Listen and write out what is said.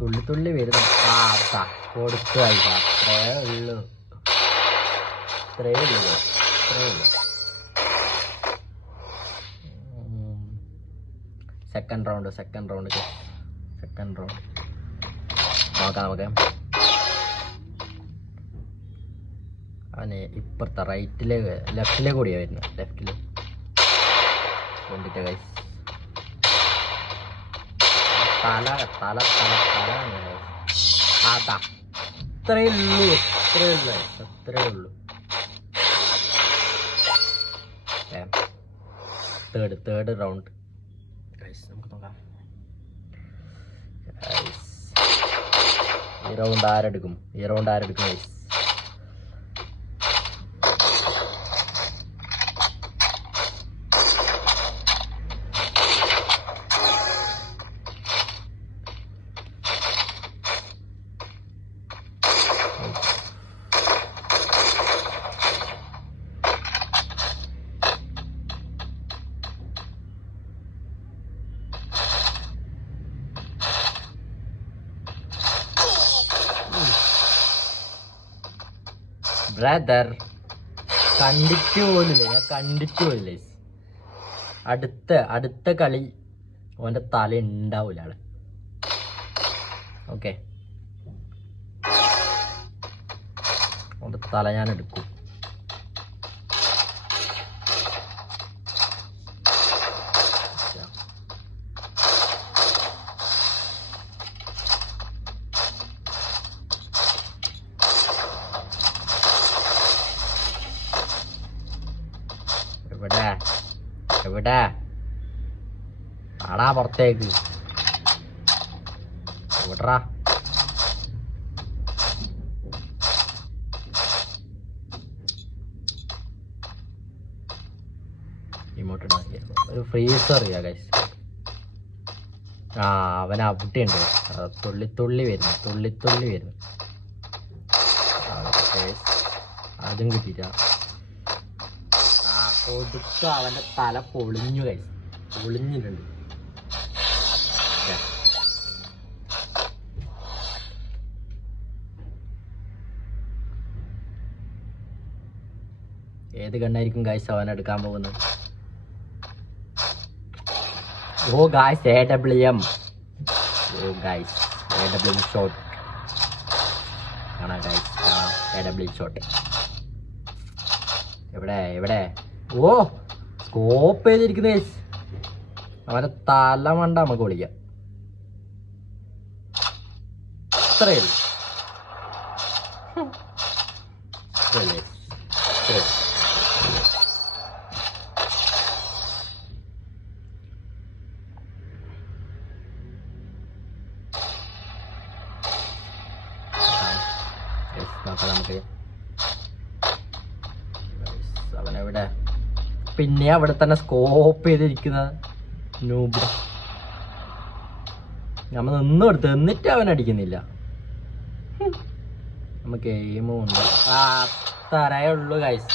തുള്ളി തുള്ളി വരുന്നു. കൊടുത്തു അത്രേ ഉള്ളൂ. സെക്കൻഡ് റൗണ്ട് നോക്കാം നമുക്ക്. അവന് ഇപ്പുറത്തെ ലെഫ്റ്റിലേക്ക് കൂടിയാ വരുന്നത്. ലെഫ്റ്റില് കൊണ്ടിട്ട് ഗൈസ് തല അതാ അത്രേ ഉള്ളൂ. Third round guys. നമുക്ക് നോക്കാം ഈ റൗണ്ട് ആരെടുക്കും ഗൈസ്. ബ്രദർ കണ്ടിട്ട് പോലില്ല. അടുത്ത കളി ഓൻ്റെ തല ഉണ്ടാവൂല ആള്. ഓക്കെ, ഓൻ്റെ തല ഞാൻ എടുക്കും. എവിടെ ആടാ പുറത്തേക്ക് എവിടാ? ഇമോട്ട് ഒരു ഫ്രീസ് അറിയാ ഗൈസ്. അവൻ അവിടെയുണ്ട്. തുള്ളി വരുന്നു. അതും കിട്ടിയില്ല. കൊടുത്ത് അവൻ്റെ തല പൊളിഞ്ഞു ഗൈസ്. പൊളിഞ്ഞിട്ടുണ്ട്. ഏത് ഗണ്ണായിരിക്കും ഗൈസ് അവൻ എടുക്കാൻ പോകുന്നത്? ഓ ഗൈസ് AWM ഷോട്ട് കാണാം ഗൈസ്. AWM ഷോട്ട് എവിടെ? ഓ സ്കോപ്പ് ചെയ്തിരിക്കുന്ന ഗൈസ്. അവനെ തല മണ്ട നമുക്ക് വിളിക്കാം. ഇത്രയേ നമുക്ക്. അവനെവിടെ? പിന്നെ അവിടെ തന്നെ സ്കോപ്പ് ചെയ്തിരിക്കുന്ന നൂബ്. നമ്മൾ എന്നിട്ട് അവൻ അടിക്കുന്നില്ല. നമുക്ക് എയിമും ഉണ്ട്. അത്രയേ ഉള്ളൂ ഗൈസ്.